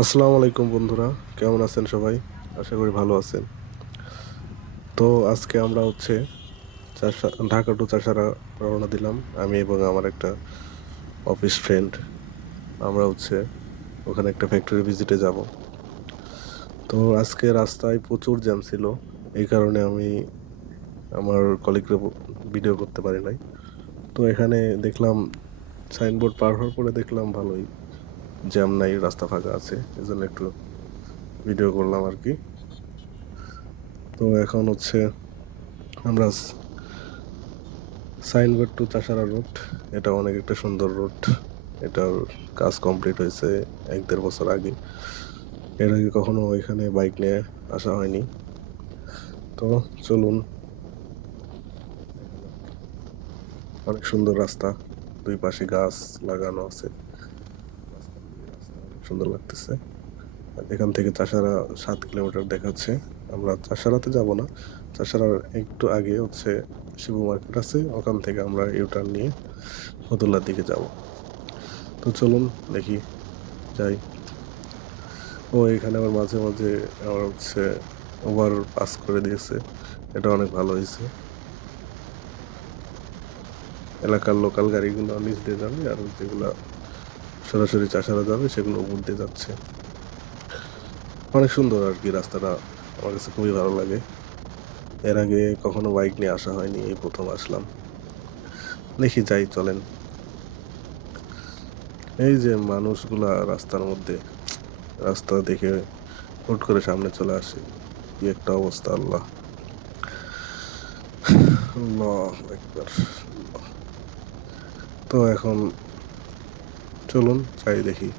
আসসালামু আলাইকুম বন্ধুরা, কেমন আছেন সবাই? আশা করি ভালো আছেন। তো আজকে আমরা ঢাকা টু চাষারা রওনা দিলাম, আমি এবং আমার একটা অফিস ফ্রেন্ড। আমরা ওখানে একটা ফ্যাক্টরি ভিজিটে যাব। তো আজকে রাস্তায় প্রচুর জ্যাম ছিল, এই কারণে আমি আমার কলিগরে ভিডিও করতে পারি নাই। তো এখানে দেখলাম সাইনবোর্ড পার হওয়ার পরে দেখলাম ভালোই জ্যাম নাই, রাস্তা ফাঁকা আছে, এজন্য একটু ভিডিও করলাম আর কি। তো এখন আমরা সাইনবোর্ড টু চাষারা রোড, এটা অনেক একটা সুন্দর রোড। এটার কাজ কমপ্লিট হয়েছে 1-1.5 বছর আগে। এর আগে কখনো এখানে বাইক নিয়ে আসা হয়নি। তো চলুন, এখানে অনেক সুন্দর রাস্তা, দুই পাশে গাছ লাগানো আছে, মাঝখান দিয়ে রাস্তা অনেক সুন্দর লাগতেছে। আর এখান থেকে চাষারা 7 কিলোমিটার দেখাচ্ছে। আমরা চাষারাতে যাব না, চাষারার একটু আগে শিবু মার্কেট আছে, ওখান থেকে আমরা ইউটার্ন নিয়ে ফতুল্লার দিকে যাব। তো চলুন দেখি, যাই। এখানে আবার মাঝে মাঝে আমার ওভার পাস করে দিয়েছে, এটা অনেক ভালো হয়েছে। এলাকার লোকাল গাড়িগুলো নিচ দিয়ে যাবে, আর যেগুলা সরাসরি চাষারা যাবে সেগুলো উপর দিয়ে যাচ্ছে। অনেক সুন্দর আর কি রাস্তাটা, আমার কাছে খুবই ভালো লাগে। এর আগে কখনো বাইক নিয়ে আসা হয়নি, এই প্রথম আসলাম। দেখি, যাই, চলেন। এই যে মানুষগুলা রাস্তার মধ্যে, রাস্তা দেখে হুট করে সামনে চলে আসে, কি একটা অবস্থা! আল্লাহ, আল্লাহ একবার। তো এখন চলুন যাই, দেখি।